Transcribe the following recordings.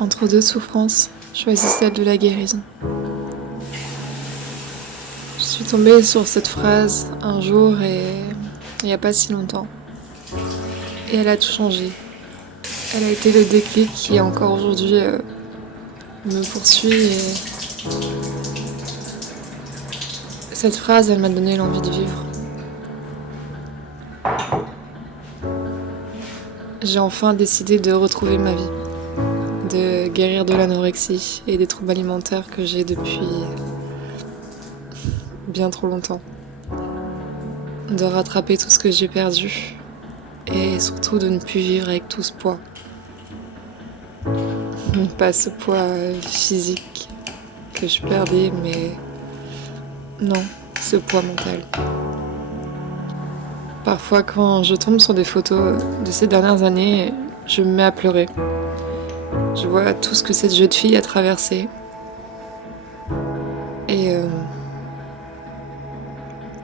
Entre deux souffrances, choisis celle de la guérison. Je suis tombée sur cette phrase un jour et il n'y a pas si longtemps. Et elle a tout changé. Elle a été le déclic qui encore aujourd'hui me poursuit. Et cette phrase, elle m'a donné l'envie de vivre. J'ai enfin décidé de retrouver ma vie, de guérir de l'anorexie et des troubles alimentaires que j'ai depuis bien trop longtemps, de rattraper tout ce que j'ai perdu et surtout de ne plus vivre avec tout ce poids. Pas ce poids physique que je perdais, mais non, ce poids mental. Parfois, quand je tombe sur des photos de ces dernières années, je me mets à pleurer. Je vois tout ce que cette jeune fille a traversé. Et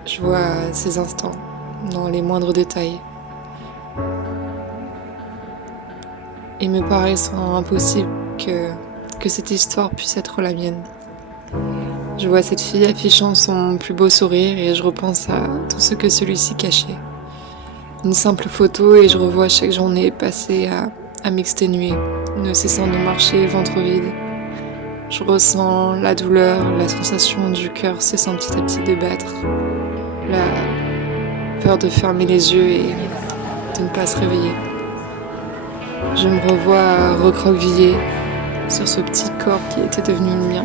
je vois ces instants dans les moindres détails. Il me paraît impossible que cette histoire puisse être la mienne. Je vois cette fille affichant son plus beau sourire et je repense à tout ce que celui-ci cachait. Une simple photo et je revois chaque journée passée à m'exténuer, ne cessant de marcher ventre vide. Je ressens la douleur, la sensation du cœur cessant petit à petit de battre, la peur de fermer les yeux et de ne pas se réveiller. Je me revois recroquevillée sur ce petit corps qui était devenu le mien,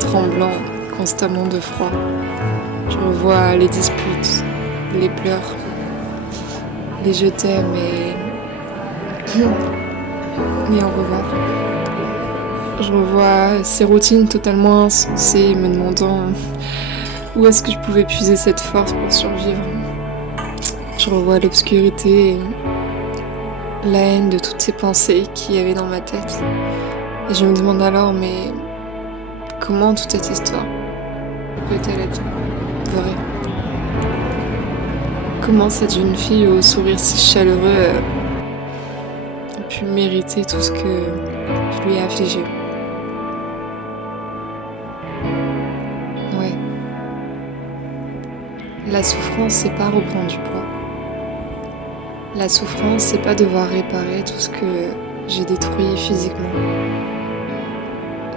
tremblant constamment de froid. Je revois les disputes, les pleurs, les je t'aime et au revoir. Je revois ces routines totalement insensées me demandant où est-ce que je pouvais puiser cette force pour survivre. Je revois l'obscurité et la haine de toutes ces pensées qu'il y avait dans ma tête. Et je me demande alors, mais comment toute cette histoire peut-elle être vraie ? Comment cette jeune fille au sourire si chaleureux a pu mériter tout ce que je lui ai affligé ? Ouais. La souffrance, c'est pas reprendre du poids. La souffrance, c'est pas devoir réparer tout ce que j'ai détruit physiquement.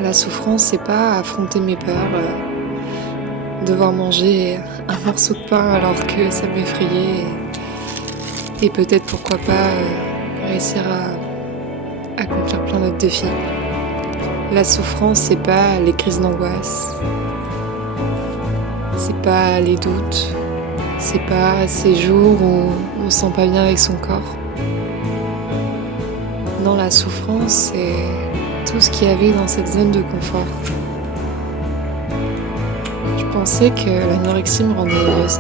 La souffrance, c'est pas affronter mes peurs, devoir manger un morceau de pain alors que ça m'effrayait et peut-être pourquoi pas réussir à accomplir plein d'autres défis. La souffrance, c'est pas les crises d'angoisse, c'est pas les doutes, c'est pas ces jours où on se sent pas bien avec son corps. Non, la souffrance, c'est tout ce qu'il y avait dans cette zone de confort. Je pensais que l'anorexie me rendait heureuse.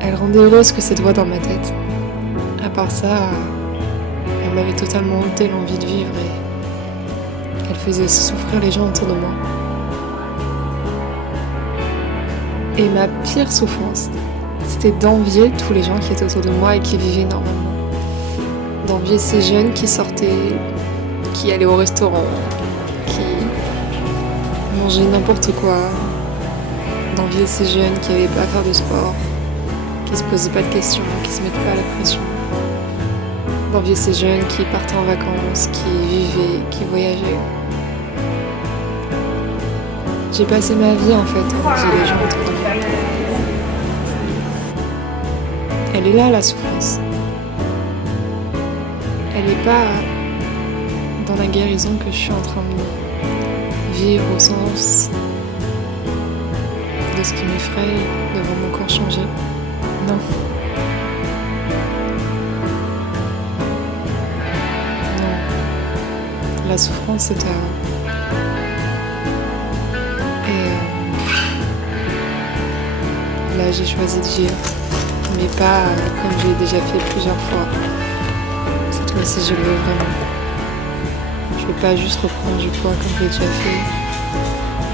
Elle rendait heureuse que cette voix dans ma tête. À part ça, elle m'avait totalement ôté l'envie de vivre et elle faisait aussi souffrir les gens autour de moi. Et ma pire souffrance, c'était d'envier tous les gens qui étaient autour de moi et qui vivaient normalement. D'envier ces jeunes qui sortaient, qui allaient au restaurant, qui mangeaient n'importe quoi. D'envier ces jeunes qui n'avaient pas à faire de sport, qui se posaient pas de questions, qui se mettaient pas à la pression. D'envier ces jeunes qui partaient en vacances, qui vivaient, qui voyageaient. J'ai passé ma vie en fait à envier les gens autour de moi. Elle est là la souffrance. Elle n'est pas dans la guérison que je suis en train de vivre au sens de ce qui m'effraie, de voir mon corps changer. Non. Non. La souffrance c'est à... Et là j'ai choisi de vivre, mais pas comme je l'ai déjà fait plusieurs fois. Cette fois-ci je le veux vraiment. Je veux pas juste reprendre du poids comme je l'ai déjà fait.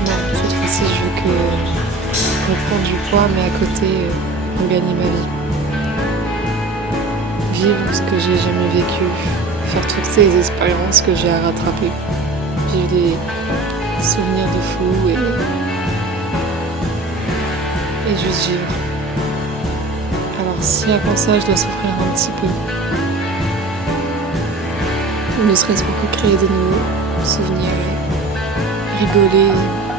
Non, cette fois-ci je veux que reprendre du poids mais à côté gagner ma vie. vivre ce que j'ai jamais vécu, faire toutes ces expériences que j'ai à rattraper, vivre des souvenirs de fou et juste vivre. Alors si avant ça je dois souffrir un petit peu, ne serait-ce pour que créer de nouveaux souvenirs, rigoler,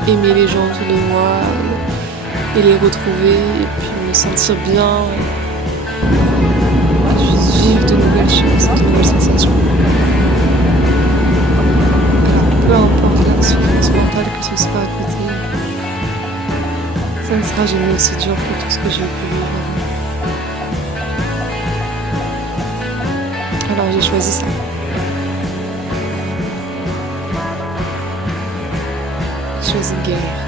aimer les gens autour de moi et les retrouver et puis me sentir bien et juste vivre de nouvelles choses, de nouvelles sensations. Alors peu importe la souffrance mentale que ce sera à côté, ça ne sera jamais aussi dur que tout ce que j'ai pu vivre. Alors j'ai choisi ça. J'ai choisi guérir.